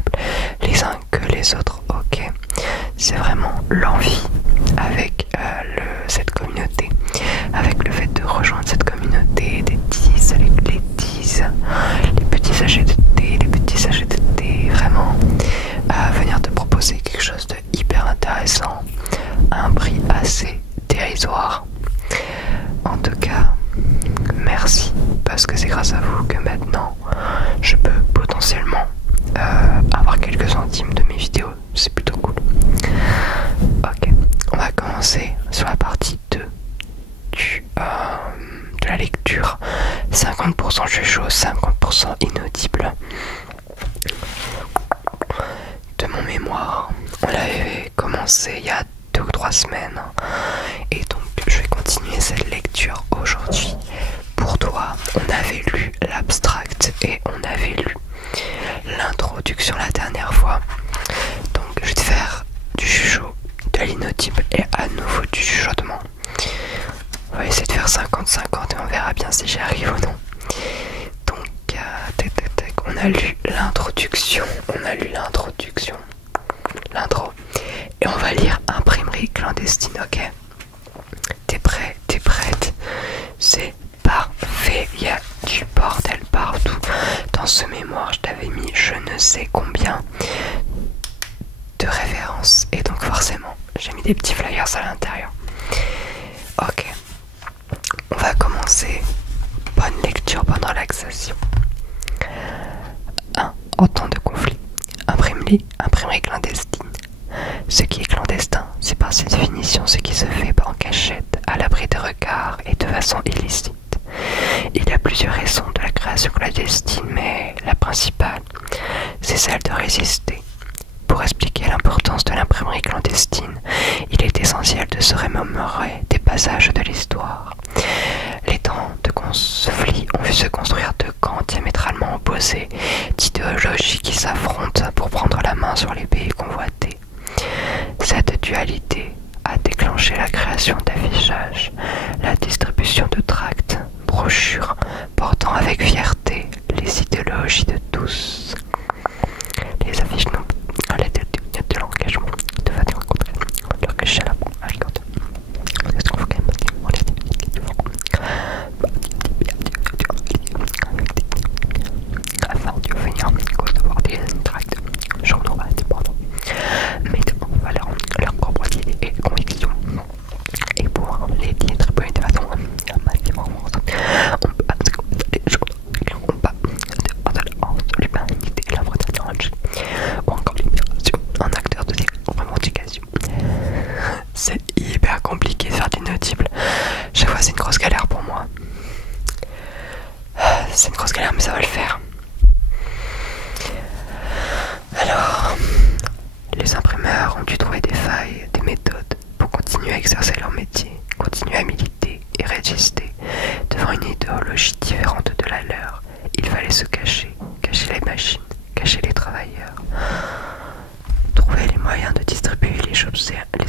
agréables les uns que les autres, ok. C'est vraiment l'envie avec cette communauté, avec le fait de rejoindre cette communauté des 10 avec les 10, les petits sachets de thé, les petits sachets de thé, vraiment venir te proposer quelque chose de hyper intéressant à un prix assez dérisoire. En tout cas, merci, parce que c'est grâce à vous que maintenant je peux potentiellement avoir quelques centimes de mes vidéos. C'est plutôt cool. Ok, on va commencer sur la partie 2 de la lecture. 50% jeu chaud, 50% inaudible de mon mémoire. On l'avait commencé il y a 2 ou 3 semaines et donc je vais continuer cette lecture aujourd'hui. Pour toi, on avait lu l'abstract et on avait lu l'introduction la dernière fois. Donc je vais te faire du chuchot, de l'inaudible et à nouveau du chuchotement. On va essayer de faire 50-50 et on verra bien si j'y arrive ou non. Donc on a lu l'introduction, l'intro, et on va lire Imprimerie clandestine, ok? T'es prêt? T'es prête? C'est parfait, il y a du bordel partout. Dans ce mémoire, je t'avais mis je ne sais combien de références, et donc forcément, j'ai mis des petits flyers à l'intérieur. Ok, on va commencer. Bonne lecture, bonne relaxation. 1. En temps de conflit. Imprimerie clandestine. Ce qui est clandestin, c'est par sa définition ce qui se fait en cachette, à l'abri des regards et de façon illicite. Il y a plusieurs raisons de la création clandestine, mais la principale, c'est celle de résister. Pour expliquer l'importance de l'imprimerie clandestine, il est essentiel de se remémorer des passages de l'histoire. Les temps de conflit ont vu se construire deux camps diamétralement opposés, d'idéologies qui s'affrontent pour prendre la main sur les pays convoités. Cette dualité a déclenché la création d'affichages, la distribution de tracts, brochures portant avec fierté les idéologies de tous. Les affiches n'ont pas l'aide de l'engagement de faire rencontrer leur cachet à la rigante. Est-ce qu'on faut quand même dire on est afin de venir concevoir des tracts journaux indépendants, mettant en valeur leurs propres idées et convictions. Et pour les distribuer de façon massive en France, on peut les journaux qui n'ont pas de l'humanité et l'œuvre d'Ange, ou encore libération en acteur de revendication. C'est hyper compliqué de faire du inaudible. Chaque fois c'est une grosse galère pour moi. C'est une grosse galère mais ça va le faire. Alors, les imprimeurs ont dû trouver des failles, des méthodes pour continuer à exercer leur métier, continuer à militer et résister devant une idéologie différente de la leur. Il fallait se cacher, cacher les machines, cacher les travailleurs, trouver les moyens de distribuer les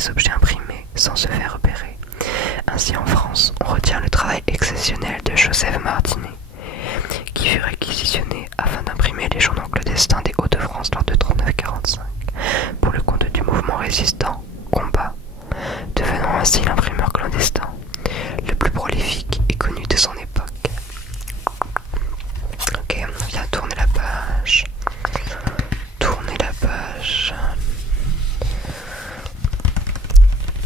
objets imprimés sans se faire repérer. Ainsi en France, on retient le travail exceptionnel de Joseph Martinet, qui fut réquisitionné afin d'imprimer les journaux clandestins des Hauts-de-France lors de 39-45, pour le compte du mouvement résistant Combat, devenant ainsi l'imprimeur clandestin le plus prolifique et connu de son époque. Ok, on vient tourner la page. Tourner la page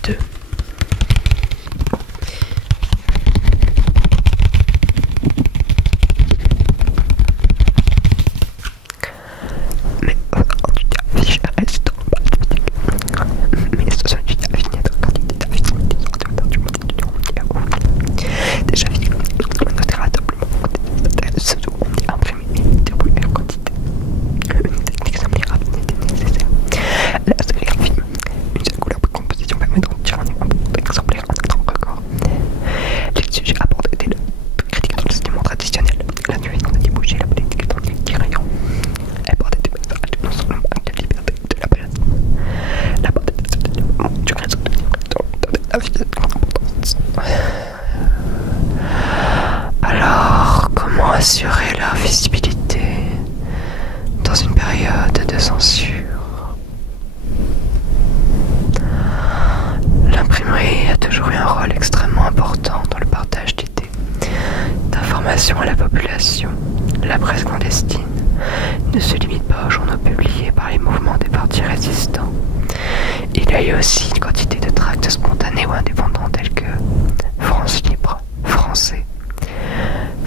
2. Mais sûr. L'imprimerie a toujours eu un rôle extrêmement important dans le partage d'idées, d'informations à la population. La presse clandestine ne se limite pas aux journaux publiés par les mouvements des partis résistants. Il y a eu aussi une quantité de tracts spontanés ou indépendants tels que France Libre, Français.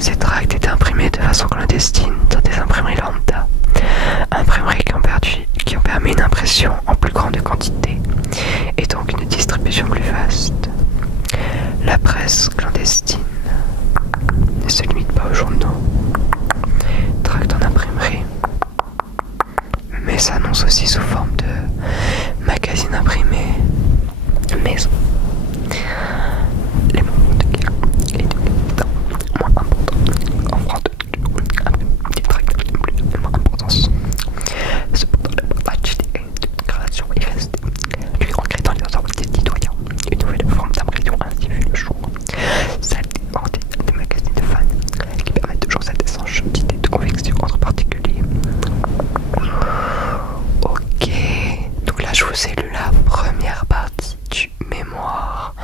Ces tracts étaient imprimés de façon clandestine dans des imprimeries lambda, imprimeries qui ont permis une impression en plus grande quantité et donc une distribution plus vaste. La presse clandestine ne se limite pas aux journaux, tracts en imprimerie, mais s'annonce aussi sous forme de magazines imprimés, maison. Les moments de guerre et de temps moins importants en France des tracts de plus moins importance. Cependant, le partage d'idées de création est resté, lui regrettant les autorités citoyens. Une nouvelle forme d'impression ainsi vu le jour, celle des magazines de fans qui permettent toujours cet échange d'idées de conviction entre particuliers. Ok, donc là je vous ai lu la première partie du mémoire.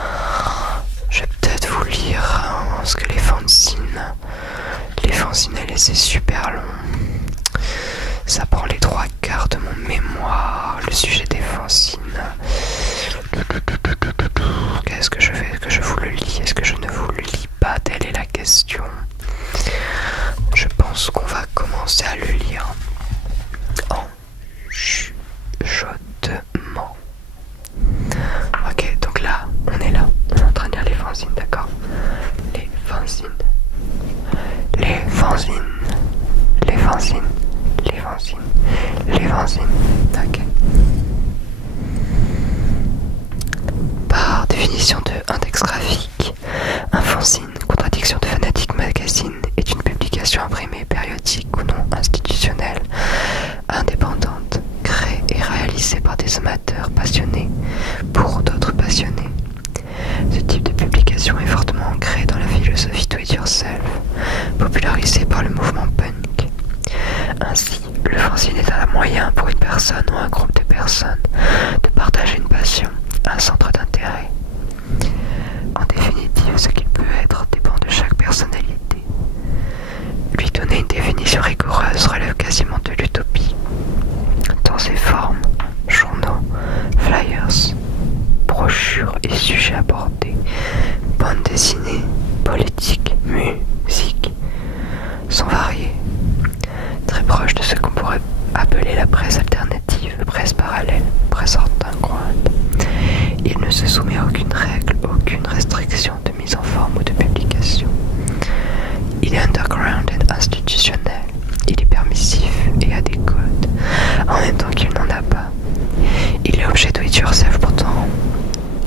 Je vais peut-être vous lire parce que les fanzines c'est super long. Ça prend les 3/4 de mon mémoire, le sujet des fanzines. Qu'est-ce que je fais? Est-ce que je vous le lis? Est-ce que je ne vous le lis pas? Telle est la question. Je pense qu'on va commencer à le lire en chuchotement. Ok, donc là, on est là. On est en train de lire les fanzines, d'accord? Les fanzines. Les fanzines. Les fanzines. Les fanzines. Les fanzines. Ok. Par définition de index graphique, un fanzine, contradiction de Fanatic Magazine, est une publication imprimée périodique ou non institutionnelle, indépendante, créée et réalisée par des amateurs passionnés pour d'autres passionnés. Ce type de publication est fortement ancré dans la philosophie do it yourself, popularisée par le mouvement punk. Ainsi, le fanzine est un moyen pour une personne ou un groupe de personnes de partager une passion, un centre d'intérêt. En définitive, ce qu'il peut être dépend de chaque personnalité. Lui donner une définition rigoureuse relève quasiment de l'utopie. Dans ses formes, journaux, flyers, brochures et sujets abordés, bandes dessinées, politique, musique, sont variés. Très proches de ce qu'on pourrait appeler la presse alternative, presse parallèle, presse underground. Il ne se soumet à aucune règle, aucune restriction de mise en forme ou de publication. Il est underground et institutionnel. Il est permissif et a des codes, en même temps qu'il n'en a pas. Il est objet do it yourself pourtant.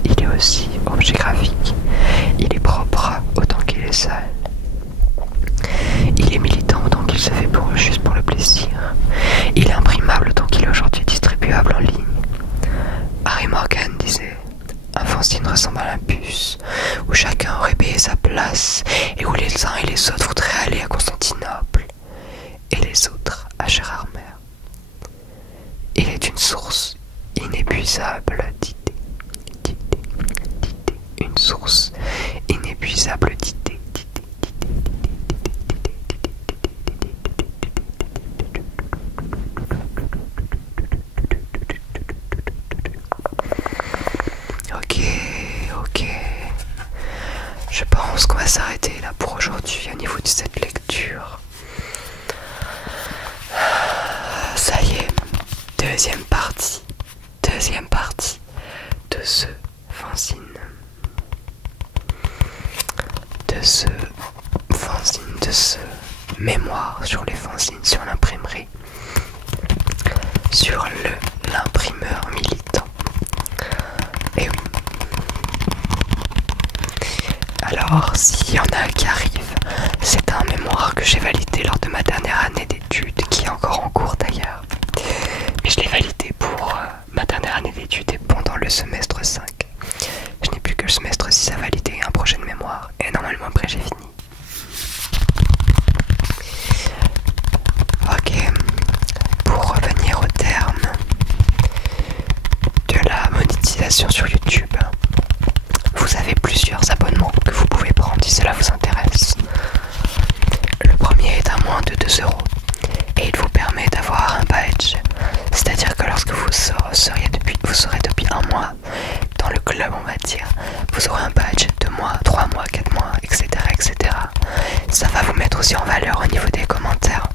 Il est aussi objet graphique. Il est propre autant qu'il est sale. Il est militant autant qu'il se fait juste pour le plaisir. Il est imprimable autant qu'il est aujourd'hui distribuable en ligne. Harry Morgan disait: un fanzine ressemble à un bus où chacun aurait payé sa place et où les uns et les autres voudraient aller à Constantinople et les autres à Gérardmer. Il est une source inépuisable d'idées, une source inépuisable d'idées. Ok. Je pense qu'on va s'arrêter là pour aujourd'hui au niveau de cette lecture. Ça y est, deuxième partie de ce fanzine. De ce mémoire sur les fanzines, sur l'imprimerie, sur l'imprimeur militant. Et oui. Alors, s'il y en a qui arrivent, c'est un mémoire que j'ai validé lors de ma dernière année d'études, qui est encore en cours d'ailleurs. Mais je l'ai validé pour ma dernière année d'études et pendant le semestre 5. Je n'ai plus que le semestre 6 à valider, un projet de mémoire, et normalement après j'ai fini. Ok, pour revenir au terme notifications sur YouTube. Vous avez plusieurs abonnements que vous pouvez prendre si cela vous intéresse. Le premier est à moins de 2 € et il vous permet d'avoir un badge. C'est-à-dire que lorsque vous serez depuis un mois dans le club, on va dire, vous aurez un badge 2 mois, 3 mois, 4 mois, etc., etc. Ça va vous mettre aussi en valeur au niveau des commentaires.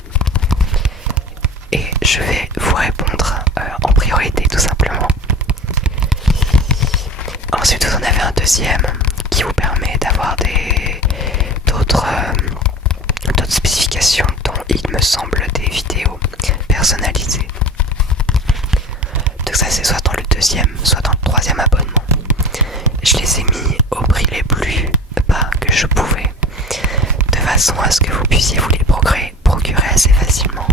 Et je vais vous répondre en priorité, tout simplement. Ensuite, vous en avez un deuxième qui vous permet d'avoir d'autres spécifications, dont il me semble des vidéos personnalisées. Donc ça, c'est soit dans le deuxième, soit dans le troisième abonnement. Je les ai mis au prix les plus bas que je pouvais, de façon à ce que vous puissiez vous les procurer assez facilement.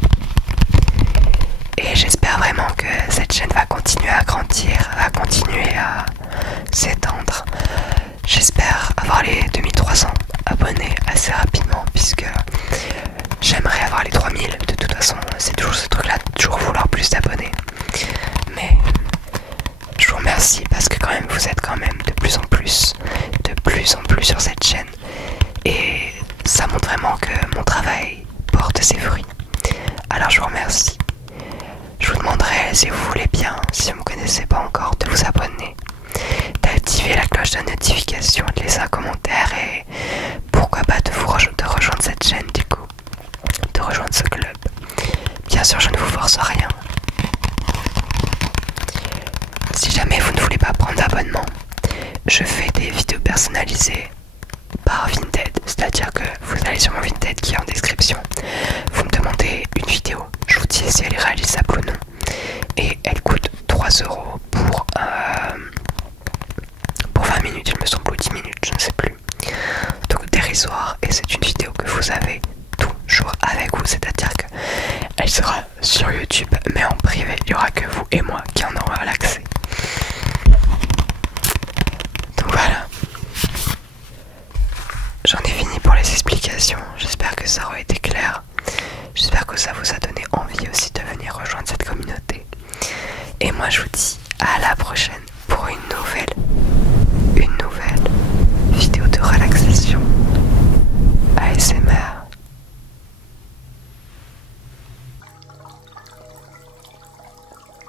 Et j'espère vraiment que cette chaîne va continuer à grandir, va continuer à s'étendre. J'espère avoir les 2300 abonnés assez rapidement, puisque j'aimerais avoir les 3000. De toute façon, c'est toujours ce truc là, toujours vouloir plus d'abonnés. Mais je vous remercie parce que quand même vous êtes quand même de plus en plus sur cette chaîne. Et ça montre vraiment que mon travail porte ses fruits. Alors je vous remercie. Je vous demanderai, si vous voulez bien, si vous ne me connaissez pas encore, de vous abonner, d'activer la cloche de notification, de laisser un commentaire et pourquoi pas de rejoindre cette chaîne du coup, de rejoindre ce club. Bien sûr, je ne vous force rien. Si jamais vous ne voulez pas prendre d'abonnement, je fais des vidéos personnalisées par Vinted, c'est-à-dire que vous allez sur mon Vinted qui est en description, vous me demandez une vidéo, je vous dis si elle est réalisable ou non, et elle coûte 3 € pour 20 minutes, il me semble, ou 10 minutes, je ne sais plus. Donc dérisoire, et c'est une vidéo que vous avez toujours avec vous, c'est-à-dire que elle sera sur YouTube, mais en privé, il n'y aura que vous et moi qui en aurons l'accès. Donc voilà. J'en ai fini pour les explications, j'espère que ça aura été clair. J'espère que ça vous a donné envie aussi de venir rejoindre cette communauté. Et moi je vous dis à la prochaine.